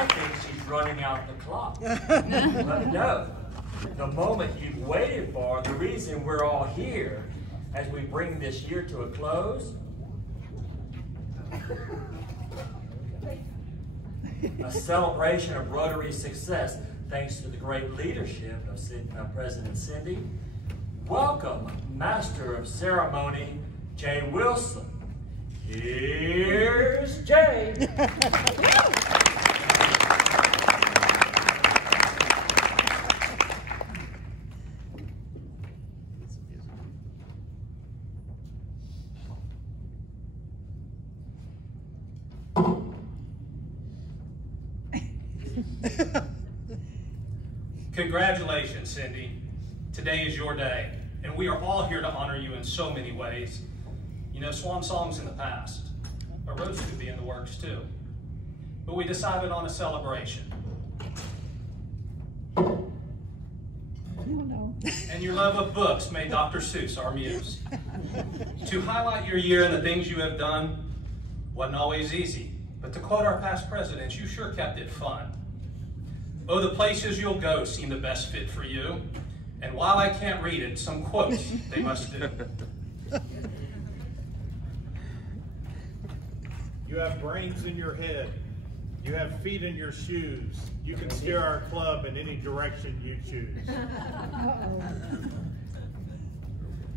I think she's running out the clock. But no, the moment you've waited for, the reason we're all here as we bring this year to a close, a celebration of Rotary's success, thanks to the great leadership of President Cindy. Welcome, Master of Ceremony, Jay Wilson. Here's Jay. Congratulations, Cindy. Today is your day, and we are all here to honor you in so many ways. You know, Swan songs in the past. A roast could be in the works too. But we decided on a celebration. And your love of books made Dr. Seuss our muse. To highlight your year and the things you have done wasn't always easy, but to quote our past presidents, you sure kept it fun. Oh, the places you'll go seem the best fit for you. And while I can't read it, some quotes they must do. You have brains in your head. You have feet in your shoes. You can steer our club in any direction you choose.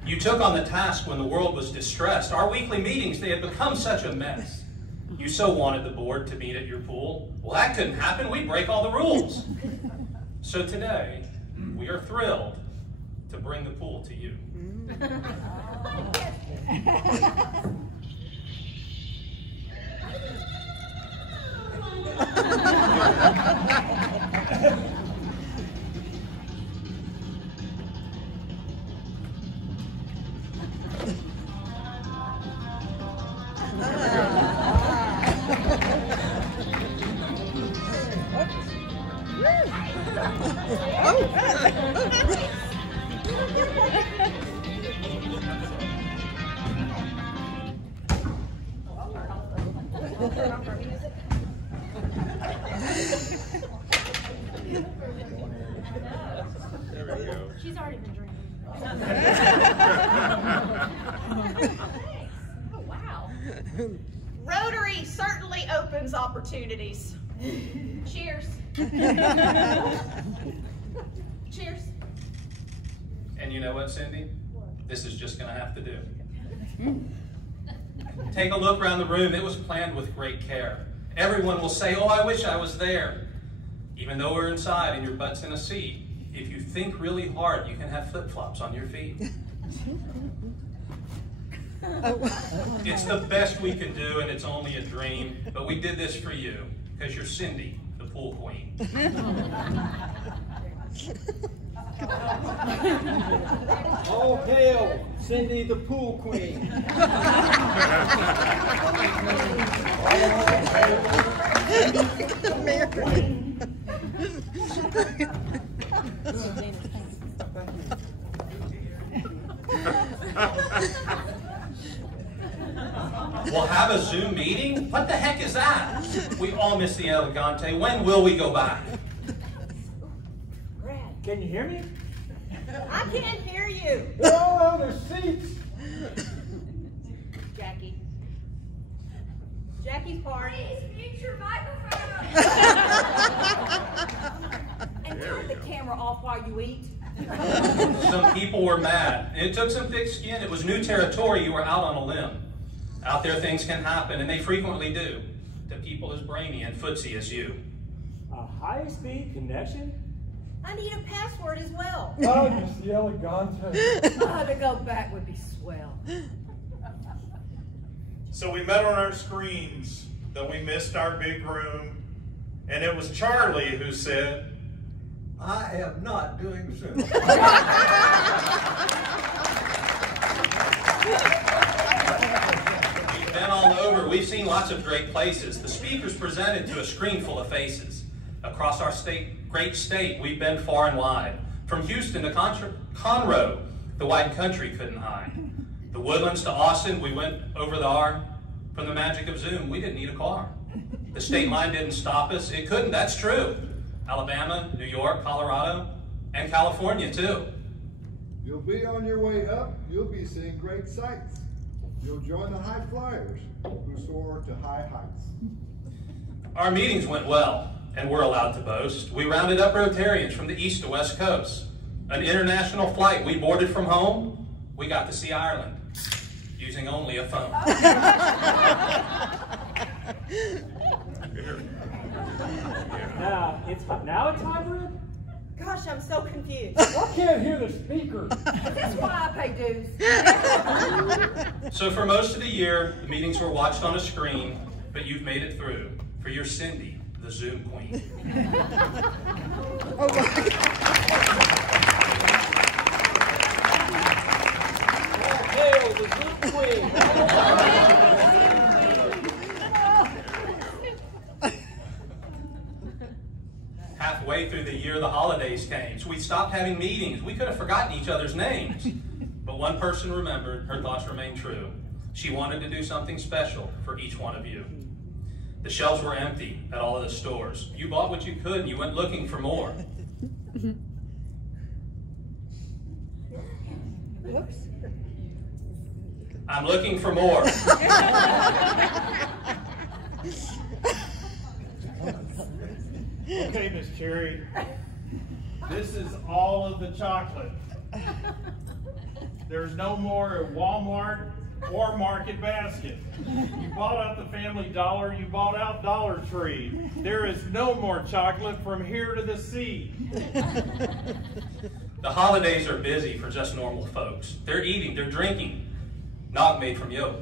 You took on the task when the world was distressed. Our weekly meetings, they had become such a mess. You so wanted the board to meet at your pool. Well, that couldn't happen. We'd break all the rules. So today, we are thrilled to bring the pool to you. There we go. She's already been drinking. Oh, wow. Rotary certainly opens opportunities. Cheers. Cheers. And you know what, Cindy? This is just going to have to do. Take a look around the room. It was planned with great care. Everyone will say, oh, I wish I was there. Even though we're inside and your butt's in a seat, if you think really hard, you can have flip-flops on your feet. It's the best we could do, and it's only a dream, but we did this for you, because you're Cindy, the pool queen. All hail, Cindy the pool queen. We'll have a Zoom meeting? What the heck is that? We all miss the elegante. When will we go back? Brad, Can you hear me? I can't hear you. Oh, there's seats. Jackie. Jackie's party. Please mute your microphone. And turn the camera off while you eat. Some people were mad. It took some thick skin. It was new territory. You were out on a limb. Out there things can happen, and they frequently do, to people as brainy and footsie as you. A high-speed connection? I need a password as well. Oh, just the elegante. Oh, to go back would be swell. So we met on our screens, though we missed our big room, and it was Charlie who said, I am not doing Zoom. We've been all over. We've seen lots of great places. The speakers presented to a screen full of faces. Across our great state, we've been far and wide. From Houston to Conroe, the wide country couldn't hide. The Woodlands to Austin, we went over the R. From the magic of Zoom, we didn't need a car. The state line didn't stop us. It couldn't, that's true. Alabama, New York, Colorado, and California too. You'll be on your way up, you'll be seeing great sights. You'll join the high flyers who soar to high heights. Our meetings went well, and we're allowed to boast. We rounded up Rotarians from the east to west coast. An international flight we boarded from home, we got to see Ireland, using only a phone. Now it's hybrid? Gosh, I'm so confused. I can't hear the speaker. That's why I pay dues. So for most of the year, the meetings were watched on a screen, but you've made it through. For your Cindy, the Zoom queen. Oh my God. Hail the Zoom queen. Halfway through the year, the holidays came, so we stopped having meetings. We could have forgotten each other's names. But one person remembered, her thoughts remained true. She wanted to do something special for each one of you. The shelves were empty at all of the stores. You bought what you could and you went looking for more. Whoops. I'm looking for more. Okay, Miss Cherry, this is all of the chocolate. There's no more at Walmart or Market Basket. You bought out the Family Dollar, you bought out Dollar Tree. There is no more chocolate from here to the sea. The holidays are busy for just normal folks. They're eating, they're drinking. Nog made from yolk.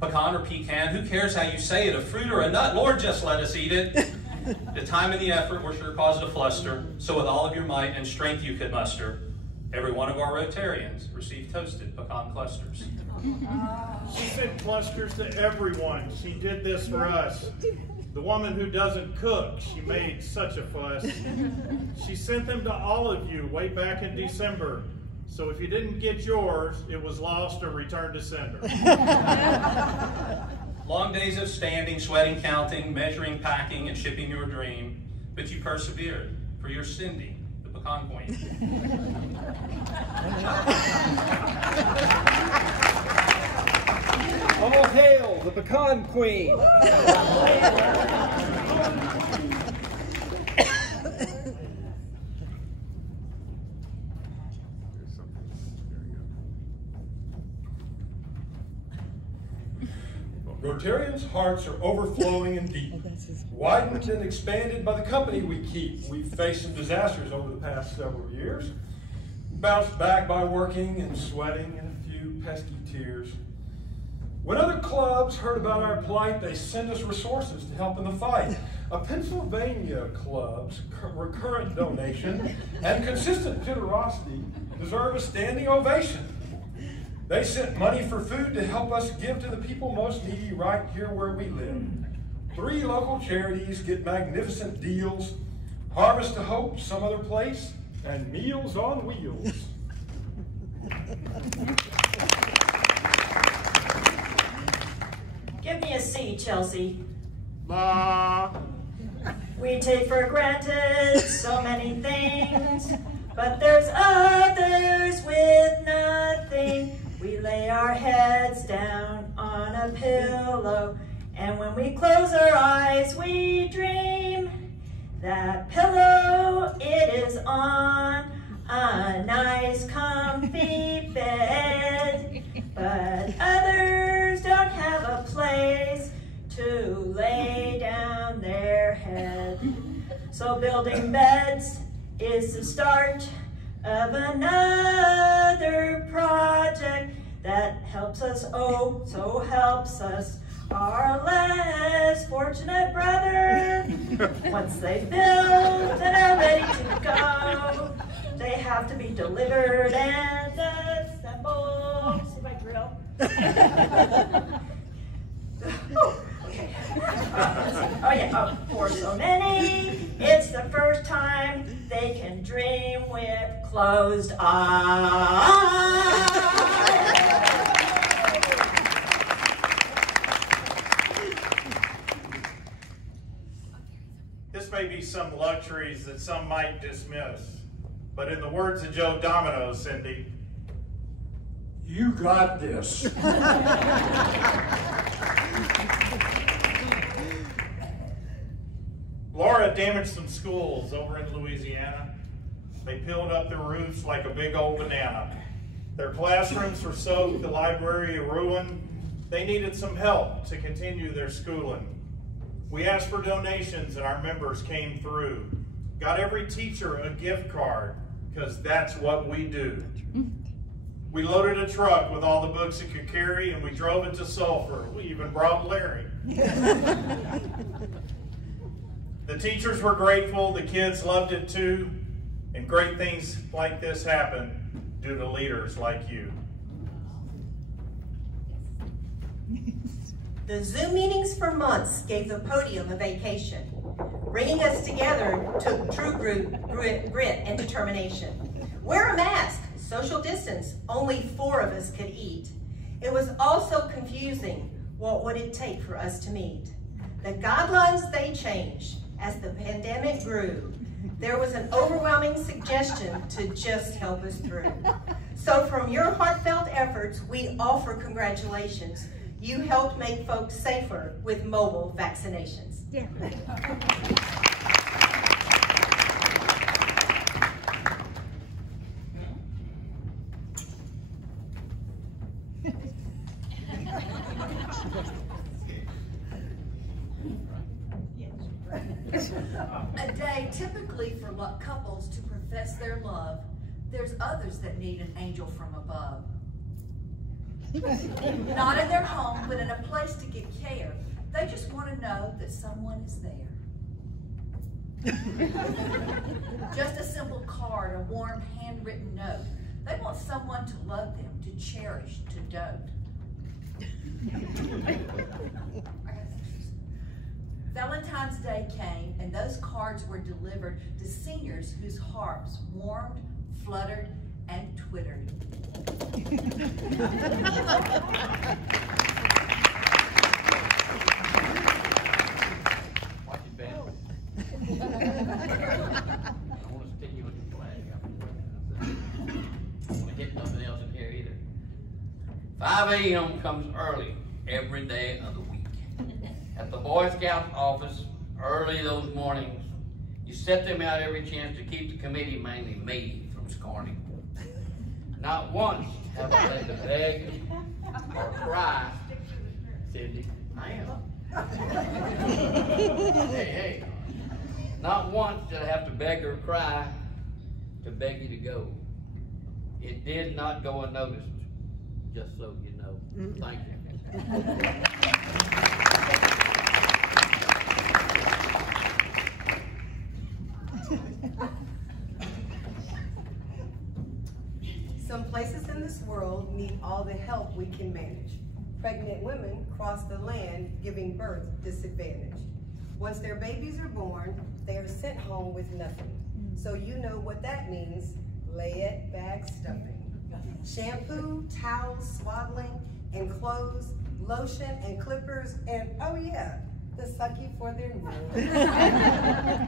Pecan or pecan, who cares how you say it? A fruit or a nut, Lord, just let us eat it. The time and the effort were sure caused a fluster, so with all of your might and strength you could muster, every one of our Rotarians received toasted pecan clusters. She sent clusters to everyone. She did this for us. The woman who doesn't cook, she made such a fuss. She sent them to all of you way back in December. So if you didn't get yours, it was lost or returned to sender. Long days of standing, sweating, counting, measuring, packing, and shipping your dream, but you persevered for your Cindy, the pecan queen. All hail the pecan queen. Rotarians' hearts are overflowing and deep, widened and expanded by the company we keep. We've faced some disasters over the past several years, bounced back by working and sweating and a few pesky tears. When other clubs heard about our plight, they sent us resources to help in the fight. A Pennsylvania club's recurrent donation and consistent generosity deserve a standing ovation. They sent money for food to help us give to the people most needy right here where we live. 3 local charities get magnificent deals, Harvest to Hope some other place, and Meals on Wheels. Give me a C, Chelsea. Ma. We take for granted so many things, but there's others with nothing. We lay our heads down on a pillow, and when we close our eyes, we dream. That pillow, it is on a nice comfy bed, but others don't have a place to lay down their head. So building beds is the start of another project that helps us, oh, so helps us, our less fortunate brethren. Once they build and are ready to go, they have to be delivered and assembled. See my drill? Oh, okay. Oh yeah, for so many, it's the first time they can dream with closed eyes. this may be some luxuries that some might dismiss, but in the words of Joe Domino, Cindy, You got this. Laura damaged some schools over in Louisiana. They peeled up their roofs like a big old banana. Their classrooms were soaked, the library a ruin. They needed some help to continue their schooling. We asked for donations and our members came through. Got every teacher a gift card, because that's what we do. We loaded a truck with all the books it could carry and we drove it to Sulphur. We even brought Larry. The teachers were grateful, the kids loved it too, and great things like this happen due to leaders like you. The Zoom meetings for months gave the podium a vacation. Bringing us together took true grit and determination. Wear a mask, social distance, only 4 of us could eat. It was also confusing. What would it take for us to meet? The guidelines, they changed as the pandemic grew. There was an overwhelming suggestion to just help us through. So from your heartfelt efforts, we offer congratulations. You helped make folks safer with mobile vaccinations. Yeah. A day typically for couples to profess their love. There's others that need an angel from above. Not in their home, but in a place to get care. They just want to know that someone is there. Just a simple card, a warm handwritten note. They want someone to love them, to cherish, to dote. Valentine's Day came and those cards were delivered to seniors whose hearts warmed, fluttered, and twittered. Watch it, Ben. I want to stick you with the flag. I don't want to hit nothing else in here either. 5 a.m. comes early every day of the week. At the Boy Scout office, early those mornings, you set them out every chance to keep the committee, mainly me, from scorning. Not once have I let to beg or cry, Cindy. I am. Hey. Not once did I have to beg or cry to beg you to go. It did not go unnoticed, just so you know. Thank you. Some places in this world need all the help we can manage. Pregnant women cross the land giving birth disadvantaged. Once their babies are born, they are sent home with nothing. So you know what that means, layette bag stuffing. Shampoo, towels, swaddling, and clothes, lotion and clippers, and oh yeah, the sucky for their nose.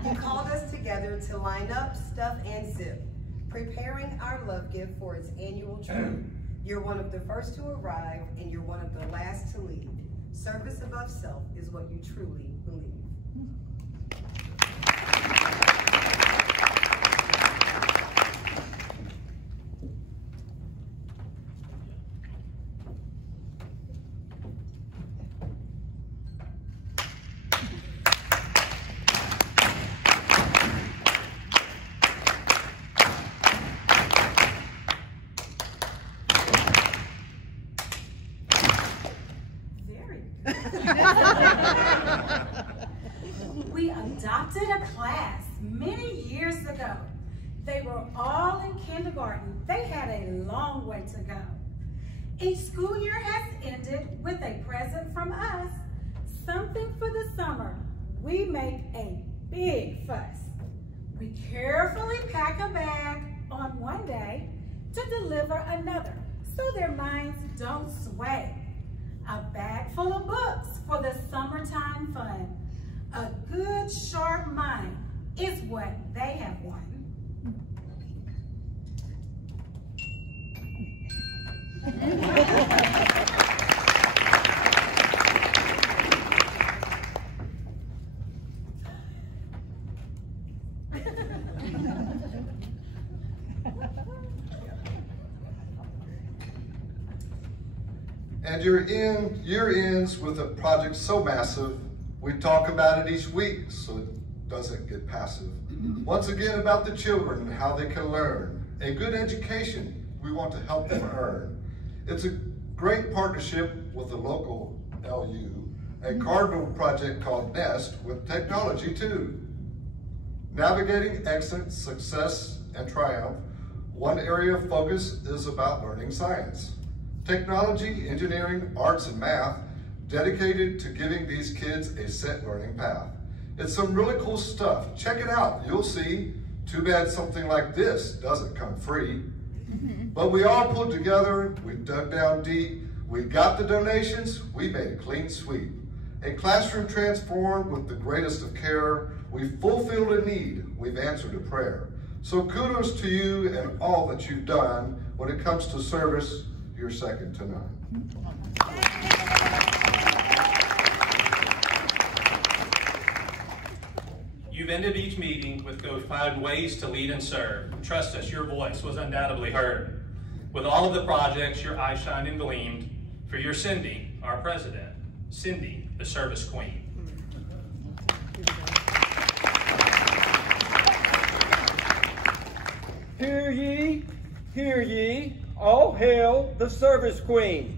You called us together to line up, stuff, and zip, preparing our love gift for its annual trip. You're one of the first to arrive, and you're one of the last to leave. Service above self is what you truly believe. We adopted a class many years ago. They were all in kindergarten. They had a long way to go. Each school year has ended with a present from us. Something for the summer. We make a big fuss. We carefully pack a bag on one day to deliver another so their minds don't sway. A bag full of books for the summertime fun. A good, sharp mind is what they have won. And year ends with a project so massive, we talk about it each week so it doesn't get passive. Once again about the children and how they can learn. A good education we want to help them earn. It's a great partnership with the local LU, a cardinal project called NEST with technology too. Navigating excellence, success, and triumph, one area of focus is about learning science. Technology, engineering, arts, and math, dedicated to giving these kids a set learning path. It's some really cool stuff. Check it out, you'll see. Too bad something like this doesn't come free. But we all pulled together, we dug down deep, we got the donations, we made a clean sweep. A classroom transformed with the greatest of care. We fulfilled a need, we've answered a prayer. So kudos to you and all that you've done. When it comes to service, you're second to none. You've ended each meeting with go find ways to lead and serve. Trust us, your voice was undoubtedly heard. With all of the projects, your eyes shined and gleamed. For your Cindy, our president, Cindy, the service queen. Hear ye, all hail the service queen.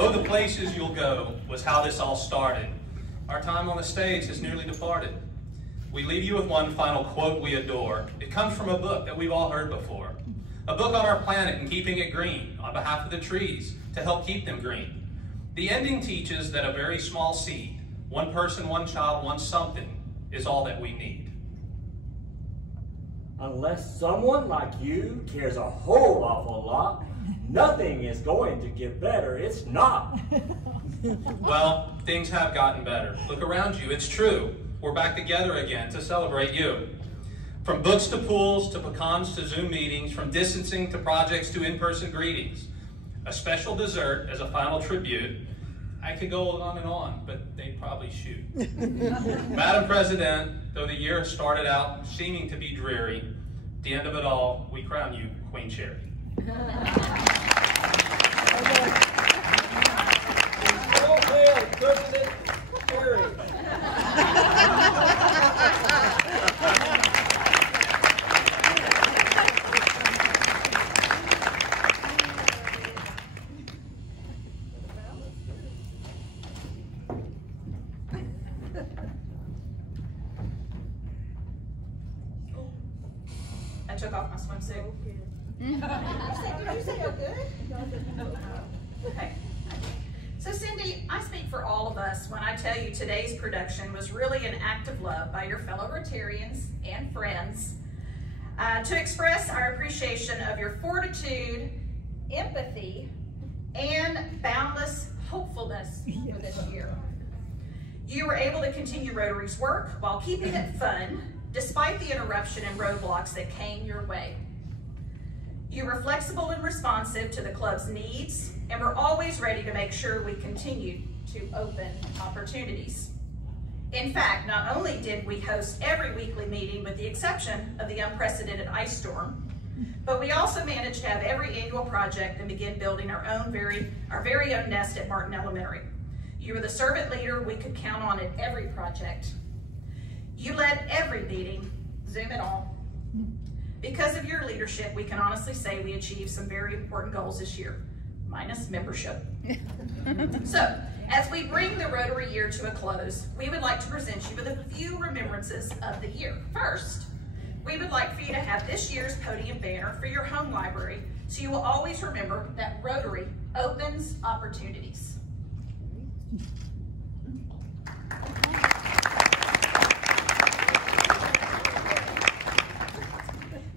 Oh, the places you'll go was how this all started. Our time on the stage has nearly departed. We leave you with one final quote we adore. It comes from a book that we've all heard before. A book on our planet and keeping it green, on behalf of the trees, to help keep them green. The ending teaches that a very small seed, one person, one child, one something, is all that we need. Unless someone like you cares a whole awful lot, nothing is going to get better. It's not. Well, things have gotten better. Look around you, it's true. We're back together again to celebrate you. From books to pools, to pecans to Zoom meetings, from distancing to projects to in-person greetings. A special dessert as a final tribute. I could go on and on, but they'd probably shoot. Madam President, though the year started out seeming to be dreary, at the end of it all, we crown you Queen Cherry. All hail President Cherry. I took off my swimsuit. Did you say oh good? Okay. So Cindy, I speak for all of us when I tell you today's production was really an act of love by your fellow Rotarians and friends to express our appreciation of your fortitude, empathy, and boundless hopefulness for this year. You were able to continue Rotary's work while keeping it fun, despite the interruption and roadblocks that came your way. You were flexible and responsive to the club's needs, and were always ready to make sure we continued to open opportunities. In fact, not only did we host every weekly meeting with the exception of the unprecedented ice storm, but we also managed to have every annual project and begin building our very own nest at Martin Elementary. You were the servant leader we could count on at every project. You led every meeting, Zoom and all. Because of your leadership, we can honestly say we achieved some very important goals this year, minus membership. So, as we bring the Rotary year to a close, we would like to present you with a few remembrances of the year. First, We would like for you to have this year's podium banner for your home library, so you will always remember that Rotary opens opportunities.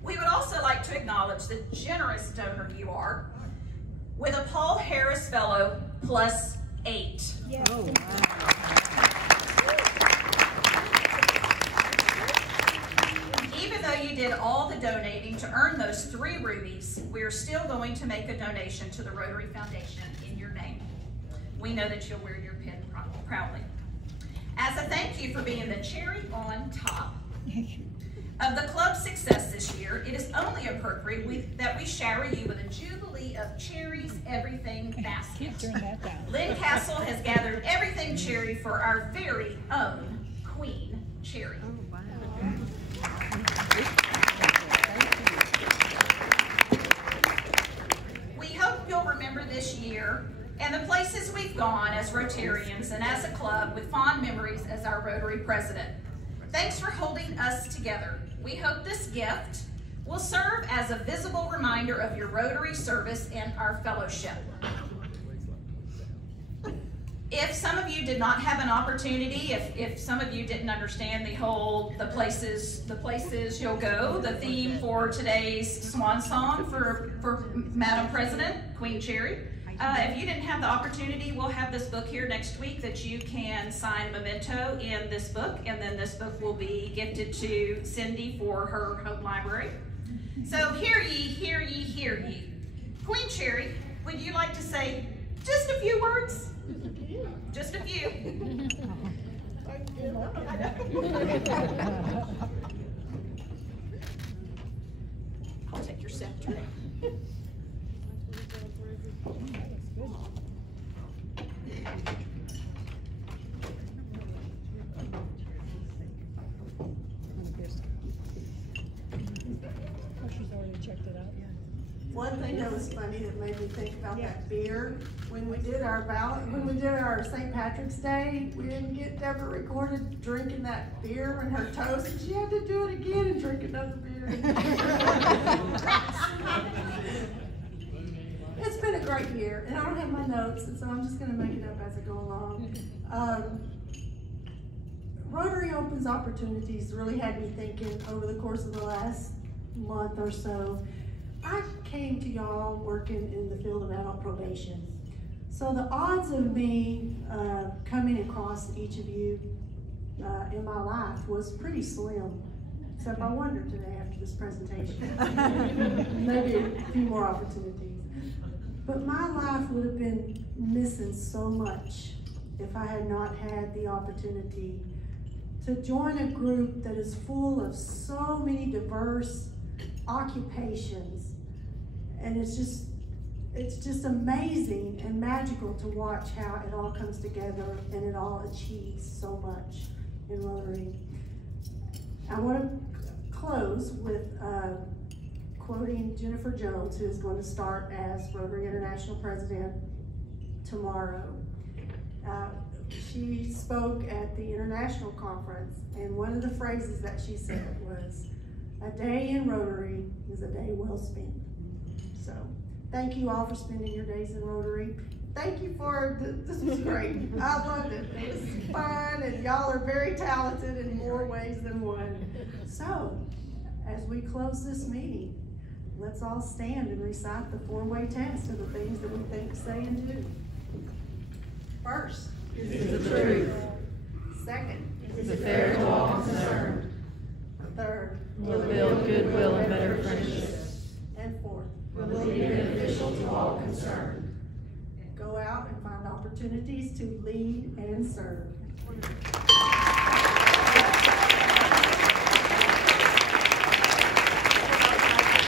We would also like to acknowledge the generous donor you are with a Paul Harris Fellow +8. Yeah. Oh, wow. Even though you did all the donating to earn those 3 rubies, we are still going to make a donation to the Rotary Foundation in your name. We know that you'll wear your pin proudly. As a thank you for being the cherry on top of the club's success this year, it is only appropriate that we shower you with a jubilee of cherries everything basket. Lynn Castle has gathered everything cherry for our very own Queen Cherry. Oh, wow. We hope you'll remember this year and the places we've gone as Rotarians and as a club with fond memories as our Rotary president. Thanks for holding us together. We hope this gift will serve as a visible reminder of your Rotary service and our fellowship. If some of you did not have an opportunity, if some of you didn't understand the places you'll go, the theme for today's Swan song for Madam President, Queen Cherry, if you didn't have the opportunity, we'll have this book here next week that you can sign a memento in this book, and then this book will be gifted to Cindy for her home library. So hear ye, hear ye, hear ye. Queen Cherry, would you like to say just a few words? Just a few. I'll take your scepter. One thing that was funny that made me think about that beer, when we did our St. Patrick's Day, we didn't get Deborah recorded drinking that beer in her toast, and she had to do it again and drink another beer. It's been a great year, and I don't have my notes, and so I'm just going to make it up as I go along. Rotary Opens Opportunities really had me thinking over the course of the last month or so. I came to y'all working in the field of adult probation. So the odds of me coming across each of you in my life was pretty slim. Except I wonder today after this presentation. Maybe a few more opportunities. But my life would have been missing so much if I had not had the opportunity to join a group that is full of so many diverse occupations. And it's just amazing and magical to watch how it all comes together and it all achieves so much in Rotary. I want to close with quoting Jennifer Jones, who is going to start as Rotary International President tomorrow. She spoke at the international conference, and one of the phrases that she said was, "A day in Rotary is a day well spent." So, thank you all for spending your days in Rotary. Thank you for, this was great. I loved it. It was fun, and y'all are very talented in more ways than one. So, as we close this meeting, let's all stand and recite the 4-way test of the things that we think, say, and do. First, is it the truth? Second, is it fair to all concerned? Third, will it build goodwill and better friendships? And fourth, will it be beneficial to all concerned? Go out and find opportunities to lead and serve.